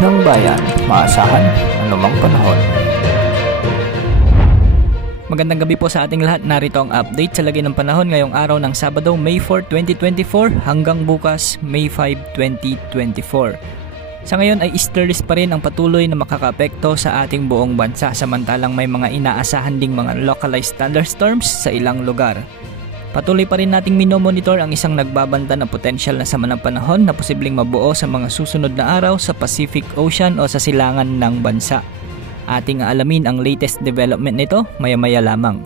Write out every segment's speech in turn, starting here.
ng bayan, maasahan anumang panahon. Magandang gabi po sa ating lahat. Narito ang update sa lagay ng panahon ngayong araw ng Sabado, May 4, 2024 hanggang bukas, May 5, 2024. Sa ngayon ay easterlies pa rin ang patuloy na makakaapekto sa ating buong bansa, samantalang may mga inaasahan ding mga localized thunderstorms sa ilang lugar. Patuloy pa rin nating minomonitor ang isang nagbabanta na potensyal na sama ng panahon na posibleng mabuo sa mga susunod na araw sa Pacific Ocean o sa silangan ng bansa. Ating aalamin ang latest development nito maya-maya lamang.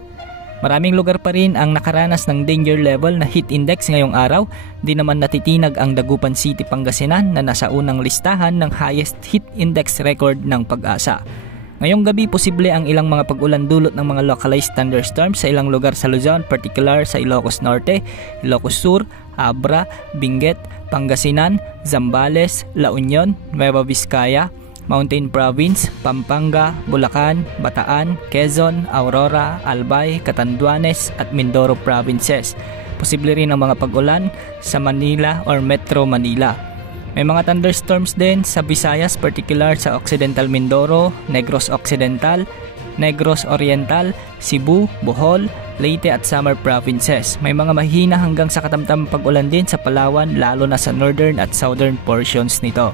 Maraming lugar pa rin ang nakaranas ng danger level na heat index ngayong araw. Di naman natitinag ang Dagupan City, Pangasinan na nasa unang listahan ng highest heat index record ng Pag-asa. Ngayong gabi posible ang ilang mga pag-ulan dulot ng mga localized thunderstorms sa ilang lugar sa Luzon, particular sa Ilocos Norte, Ilocos Sur, Abra, Benguet, Pangasinan, Zambales, La Union, Nueva Vizcaya, Mountain Province, Pampanga, Bulacan, Bataan, Quezon, Aurora, Albay, Catanduanes at Mindoro Provinces. Posible rin ang mga pag-ulan sa Manila or Metro Manila. May mga thunderstorms din sa Visayas, particular sa Occidental Mindoro, Negros Occidental, Negros Oriental, Cebu, Bohol, Leyte at Samar Provinces. May mga mahina hanggang sa katamtamang pag-ulan din sa Palawan, lalo na sa northern at southern portions nito.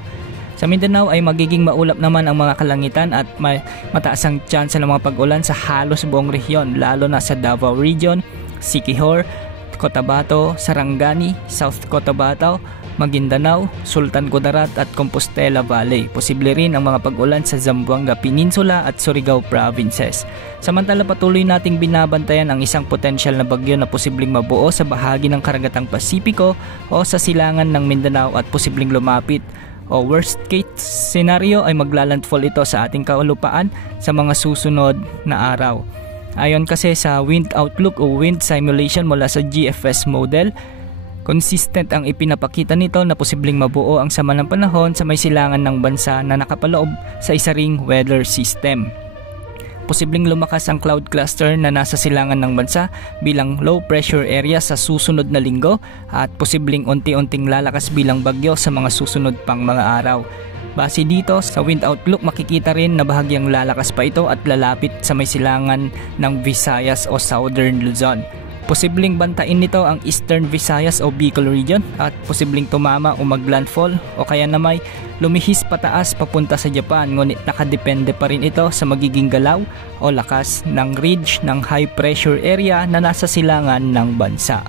Sa Mindanao ay magiging maulap naman ang mga kalangitan at may mataas ang tsansa ng mga pag-ulan sa halos buong rehiyon, lalo na sa Davao Region, Siquijor, Cotabato, Sarangani, South Cotabato, Maguindanao, Sultan Kudarat at Compostela Valley. Posible rin ang mga pag-ulan sa Zamboanga Peninsula at Surigao Provinces. Samantala patuloy nating binabantayan ang isang potensyal na bagyo na posibleng mabuo sa bahagi ng Karagatang Pasipiko o sa silangan ng Mindanao at posibleng lumapit o worst case scenario ay maglalandfall ito sa ating kalupaan sa mga susunod na araw. Ayon kasi sa wind outlook o wind simulation mula sa GFS model, consistent ang ipinapakita nito na posibleng mabuo ang sama ng panahon sa may silangan ng bansa na nakapaloob sa isa ring weather system. Posibleng lumakas ang cloud cluster na nasa silangan ng bansa bilang low pressure area sa susunod na linggo at posibleng unti-unting lalakas bilang bagyo sa mga susunod pang mga araw. Base dito sa wind outlook, makikita rin na bahagyang lalakas pa ito at lalapit sa may silangan ng Visayas o Southern Luzon. Posibleng bantain nito ang Eastern Visayas o Bicol region at posibleng tumama o maglandfall o kaya na may lumihis pataas papunta sa Japan, ngunit nakadepende pa rin ito sa magiging galaw o lakas ng ridge ng high pressure area na nasa silangan ng bansa.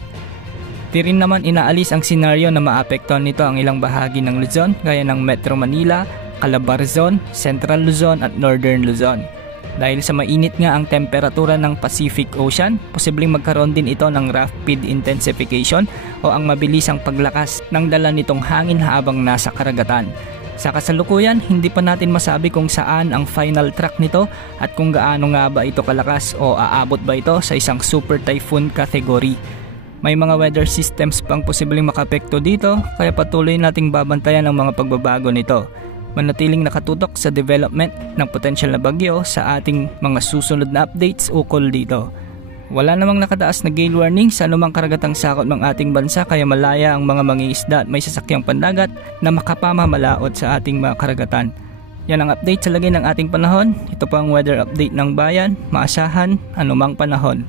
Di rin naman inaalis ang senaryo na maapektuhan nito ang ilang bahagi ng Luzon gaya ng Metro Manila, Calabarzon, Central Luzon at Northern Luzon. Dahil sa mainit nga ang temperatura ng Pacific Ocean, posibleng magkaroon din ito ng rapid intensification o ang mabilisang paglakas ng dala nitong hangin habang nasa karagatan. Sa kasalukuyan, hindi pa natin masabi kung saan ang final track nito at kung gaano nga ba ito kalakas o aabot ba ito sa isang super typhoon category. May mga weather systems pang posibleng makapekto dito, kaya patuloy nating babantayan ang mga pagbabago nito. Manatiling nakatutok sa development ng potensyal na bagyo sa ating mga susunod na updates ukol dito. Wala namang nakataas na gale warning sa anumang karagatang sakop ng ating bansa, kaya malaya ang mga mangingisda at may sasakyang pandagat na makapamamalaot sa ating mga karagatan. Yan ang update sa lagay ng ating panahon. Ito po ang weather update ng bayan, maasahan anumang panahon.